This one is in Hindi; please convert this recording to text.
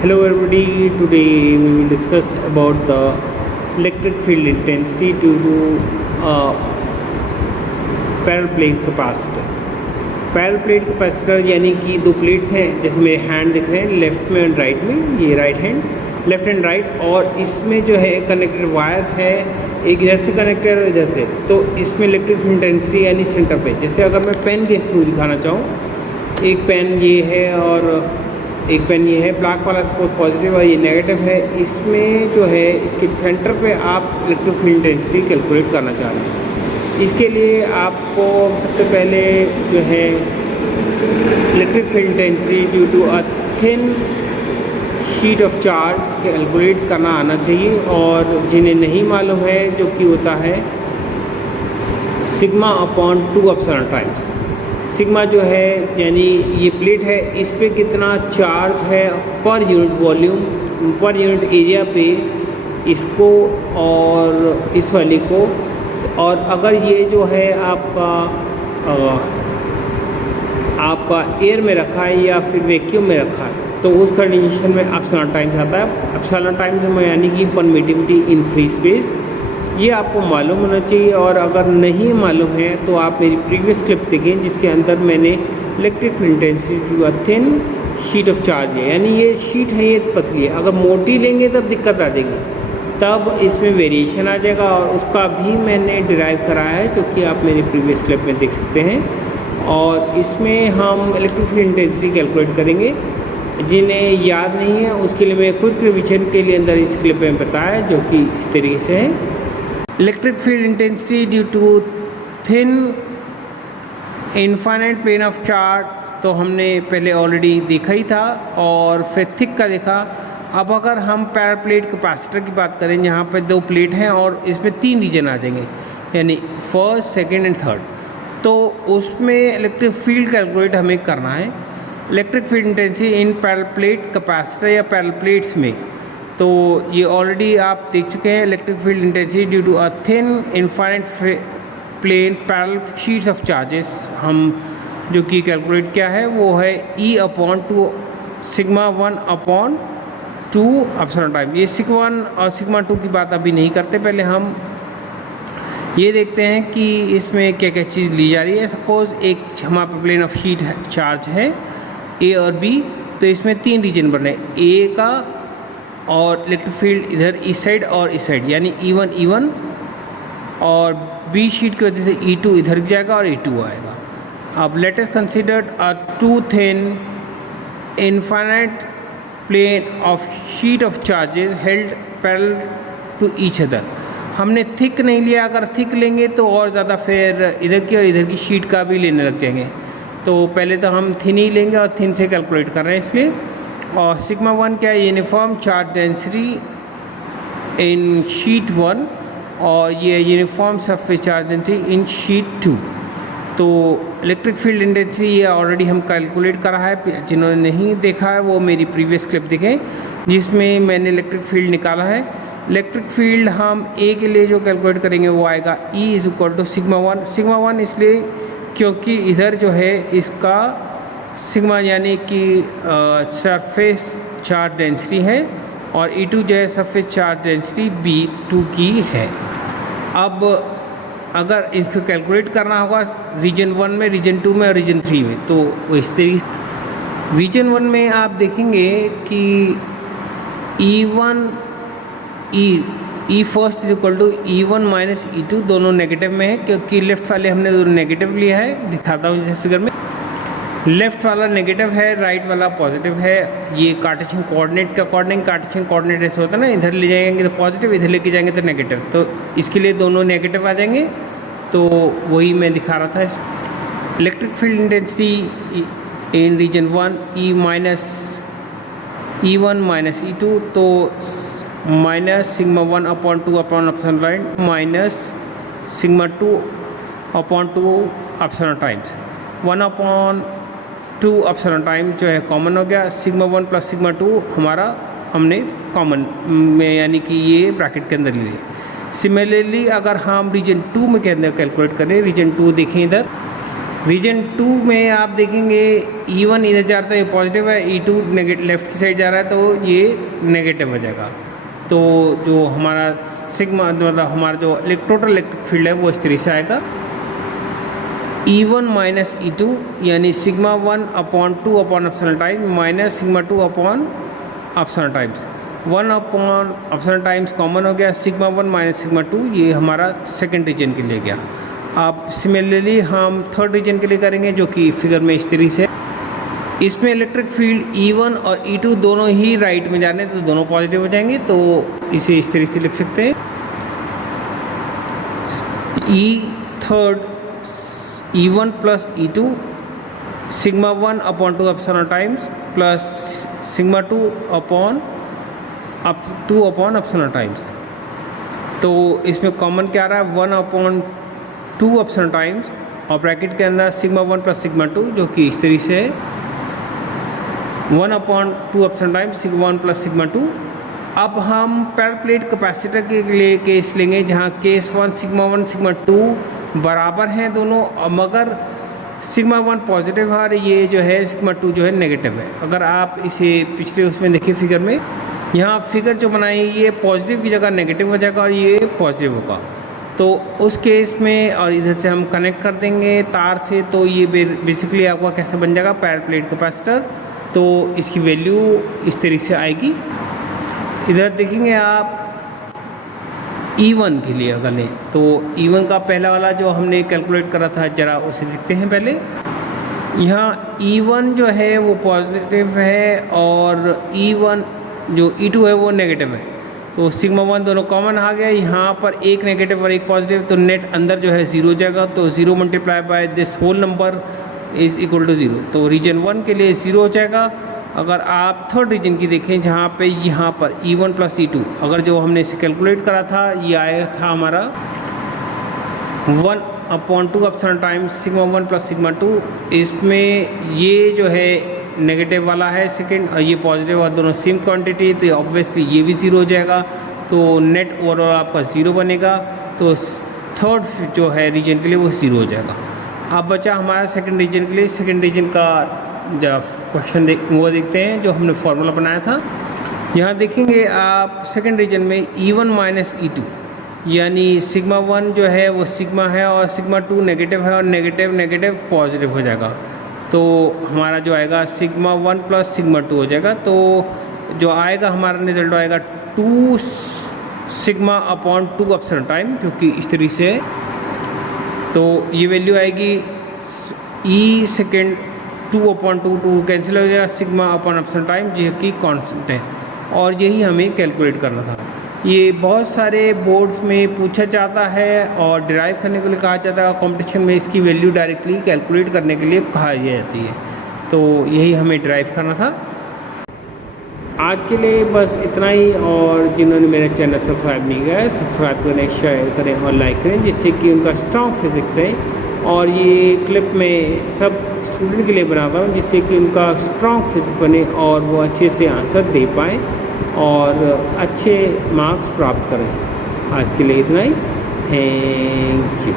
Hello everybody, today we will discuss about the electric field intensity due to parallel plate capacitor. Parallel plate capacitor यानी कि दो प्लेट्स हैं, जैसे मेरे हैंड दिख रहे हैं लेफ्ट में और राइट में, ये right hand, left and right, और इसमें जो है कनेक्टेड वायर है, एक इधर से कनेक्टेड और इधर से। तो इसमें इलेक्ट्रिक फील्ड इंटेंसिटी यानी सेंटर पे, जैसे अगर मैं पेन के थ्रू दिखाना चाहूँ, एक पेन ये है और एक पेन ये है, ब्लैक वाला सपोज पॉजिटिव और ये नेगेटिव है, इसमें जो है इसके सेंटर पे आप इलेक्ट्रिक फील्ड इंटेंसिटी कैलकुलेट करना चाह रहे हैं। इसके लिए आपको सबसे पहले जो है electric field intensity due to a thin sheet of charge calculate करना आना चाहिए, और जिन्हें नहीं मालूम है जो कि होता है sigma upon 2 epsilon times. Sigma जो है यानी ये प्लेट है, इस पे कितना चार्ज है per unit volume, per unit area पे इसको और इस वाले को, और अगर ये जो है आपका एयर में रखा है या फिर वैक्यूम में रखा है, तो उस कंडीशन में एप्सिलॉन टाइम्स आता है। एप्सिलॉन टाइम्स यानी कि परमिटिविटी इन फ्री स्पेस, ये आपको मालूम होना चाहिए। और अगर नहीं मालूम है तो आप मेरी प्रीवियस क्लिप देखें, जिसके अंदर मैंने electric field intensity a thin sheet of charge है, यानी ये शीट है, ये पतली है, अगर मोटी लेंगे तब दिक्कत आ जाएगी, तब इसमें वेरिएशन आ जाएगा, और उसका भी मैंने डिराइव कराया है, जो कि आप मेरी प्रीवियस क्लिप में देख सकते हैं। और इसमें हम इलेक्ट्रिक फील्ड इंटेंसिटी कैलकुलेट करेंगे। जिन्हें याद नहीं है उसके लिए मैं क्विक रिविजन के लिए अंदर इस क्लिप में बताया, जो कि इस तरीके से है। Electric field intensity due to thin infinite plane of charge, तो हमने पहले ऑलरेडी देखा ही था, और फिर थिक का देखा। अब अगर हम पैरेलल प्लेट कैपेसिटर की बात करें, जहाँ पर दो प्लेट हैं और इसमें 3 रीजन आ जाएंगे, यानी फर्स्ट, सेकंड एंड थर्ड, तो उसमें इलेक्ट्रिक फील्ड कैलकुलेट हमें करना है। Electric field intensity in parallel plate capacitor या पैरेलल प्लेट्स में, तो ये ऑलरेडी आप देख चुके हैं। Electric field intensity due to a thin infinite plane parallel sheets of charges, हम जो कि कैलकुलेट किया है वो है E upon 2 sigma 1 upon 2 epsilon time. ये सिग्मा 1 और सिग्मा 2 की बात अभी नहीं करते, पहले हम ये देखते हैं कि इसमें क्या क्या चीज़ ली जा रही है। सपोज़ एक हमारा प्लेन ऑफ शीट चार्ज है A और B, तो इसमें 3 रीजन बन रहे हैं, A का, और इलेक्ट्रिक फील्ड इधर इस साइड और इस साइड, यानी E1, और बी शीट की वजह से E2 इधर जाएगा और E2 आएगा। अब let us consider a two thin infinite plane of sheet of charges held parallel to each other. हमने थिक नहीं लिया, अगर थिक लेंगे तो और ज़्यादा फिर इधर की और इधर की शीट का भी लेने लग जाएंगे, तो पहले तो हम थिन ही लेंगे, और थिन से कैलकुलेट कर रहे हैं इसलिए। और सिग्मा 1 क्या है, uniform charge density in sheet 1, और ये uniform surface charge density in sheet 2। तो इलेक्ट्रिक फील्ड इंटेंसिटी ये ऑलरेडी हम कैलकुलेट करा है, जिन्होंने नहीं देखा है वो मेरी प्रीवियस क्लिप देखें, जिसमें मैंने इलेक्ट्रिक फील्ड निकाला है। इलेक्ट्रिक फील्ड हम ए के लिए जो कैलकुलेट करेंगे वो आएगा E is equal to sigma 1। Sigma 1 इसलिए क्योंकि इधर जो है इसका सिग्मा यानी कि सरफेस चार्ज डेंसिटी है, और E2 जो है सरफेस चार्ज डेंसिटी B2 की है। अब अगर इसको कैलकुलेट करना होगा रीजन 1 में, रीजन 2 में और रीजन 3 में, तो वो इस तरीके से। रीजन 1 में आप देखेंगे कि E first is equal to E1 minus E2, दोनों नेगेटिव में है, क्योंकि लेफ्ट वाले हमने दोनों नेगेटिव लिया है। दिखाता हूँ जैसे फिगर में, लेफ्ट वाला नेगेटिव है, राइट वाला पॉजिटिव है। ये कार्टेशियन कोऑर्डिनेट का कार्टेशियन कोऑर्डिनेट ऐसे होता है ना, इधर ले जाएंगे तो पॉजिटिव, इधर लेके जाएंगे तो नेगेटिव, तो इसके लिए दोनों नेगेटिव आ जाएंगे, तो वही मैं दिखा रहा था। Electric field intensity in region 1 E1 minus E2, तो minus sigma 1 upon 2 upon epsilon time minus sigma 2 upon 2 epsilon times 1 upon 2 epsilon time जो है कॉमन हो गया। सिग्मा 1 प्लस सिग्मा 2 हमारा हमने कॉमन में, यानी कि ये ब्रैकेट के अंदर ले लिया। सिमिलरली अगर हम रीजन 2 में के अंदर कैलकुलेट करें, रीजन 2 देखें इधर, रीजन 2 में आप देखेंगे E1 इधर जा रहा है, ये पॉजिटिव है, E2 नेगेटिव लेफ्ट की साइड जा रहा है तो ये नेगेटिव हो जाएगा। तो जो हमारा सिग्मा मतलब हमारा जो टोटल इलेक्ट्रिक फील्ड है वो इस तरीके से आएगा E1 माइनस E2 यानी sigma 1 upon 2 upon epsilon times minus sigma 2 upon epsilon times 1 upon epsilon times common हो गया, सिग्मा 1 माइनस सिग्मा 2 ये हमारा सेकेंड रीजन के लिए गया। अब सिमिलरली हम थर्ड रीजन के लिए करेंगे जो कि फिगर में इस तरीके से। इसमें इलेक्ट्रिक फील्ड E1 और E2 दोनों ही राइट में जाने तो दोनों पॉजिटिव हो जाएंगे, तो इसे इस तरीके से लिख सकते हैं E1 plus E2 sigma 1 upon 2 epsilon times plus sigma 2 upon epsilon times. तो इसमें कॉमन क्या आ रहा है 1 अपॉन 2 एप्सिलॉन टाइम्स और ब्रैकेट के अंदर सिग्मा 1 प्लस सिग्मा 2 जो कि इस तरीके से है 1 upon 2 epsilon times sigma 1 plus sigma 2। अब हम पैरेलल प्लेट कैपेसिटर के लिए केस लेंगे जहाँ केस 1 सिग्मा 2 बराबर हैं दोनों, मगर सिग्मा 1 पॉजिटिव है और ये जो है सिग्मा 2 जो है नेगेटिव है। अगर आप इसे पिछले उसमें देखिए फिगर में, यहाँ फिगर जो बनाई ये पॉजिटिव की जगह नेगेटिव हो जाएगा और ये पॉजिटिव होगा, तो उस केस में और इधर से हम कनेक्ट कर देंगे तार से, तो ये बेसिकली आपका कैसे बन जाएगा पैरेलल प्लेट कैपेसिटर। तो इसकी वैल्यू इस तरीके से आएगी। इधर देखेंगे आप E1 के लिए अगर लें तो E1 का पहला वाला जो हमने कैलकुलेट करा था जरा उसे देखते हैं पहले। यहाँ E1 जो है वो पॉजिटिव है और E1 जो E2 है वो नेगेटिव है, तो सिग्मा 1 दोनों कॉमन आ गया। यहाँ पर एक नेगेटिव और एक पॉजिटिव, तो नेट अंदर जो है 0 हो जाएगा, तो 0 multiply by this whole number is equal to 0, तो रीजन 1 के लिए 0 हो जाएगा। अगर आप थर्ड रीजन की देखें जहाँ पे यहाँ पर E1 प्लस E2 अगर जो हमने इसे कैलकुलेट करा था ये आया था हमारा 1 upon 2 epsilon times sigma 1 plus sigma 2। इसमें ये जो है नेगेटिव वाला है सेकंड और ये पॉजिटिव और दोनों सेम क्वांटिटी, तो ऑब्वियसली ये भी 0 हो जाएगा, तो नेट ओवरऑल आपका 0 बनेगा। तो थर्ड जो है रीजन के लिए वो 0 हो जाएगा। अब बचा हमारा सेकंड रीजन के लिए। सेकंड रीजन का जब क्वेश्चन वो देखते हैं जो हमने फार्मूला बनाया था। यहाँ देखेंगे आप सेकंड रीजन में E1 माइनस E2 यानी सिग्मा 1 जो है वो सिग्मा है और सिग्मा 2 नेगेटिव है और नेगेटिव नेगेटिव पॉजिटिव हो जाएगा, तो हमारा जो आएगा सिग्मा 1 प्लस सिग्मा 2 हो जाएगा। तो जो आएगा हमारा रिजल्ट आएगा 2 सिग्मा अपॉन 2 एप्सिलॉन टाइम जो कि इस तरीके से है। तो ये वैल्यू आएगी E सेकेंड 2 अपॉन 2 कैंसिल हो जाएगा, सिग्मा अपॉन एप्सिलॉन टाइम जो कि कांस्टेंट है, और यही हमें कैलकुलेट करना था। ये बहुत सारे बोर्ड्स में पूछा जाता है और डिराइव करने के लिए कहा जाता है, कंपटीशन में इसकी वैल्यू डायरेक्टली कैलकुलेट करने के लिए कहा जाती है, तो यही हमें डिराइव करना था। आज के लिए बस इतना ही, और जिन्होंने मेरा चैनल सब्सक्राइब नहीं किया है सब्सक्राइब करें, शेयर करें और लाइक करें, जिससे कि उनका स्ट्रॉन्ग फिजिक्स है। और ये क्लिप में सब स्टूडेंट के लिए बनाता हूँ जिससे कि उनका स्ट्रॉन्ग फिजिक्स बने और वो अच्छे से आंसर दे पाएँ और अच्छे मार्क्स प्राप्त करें। आज के लिए इतना ही, थैंक यू।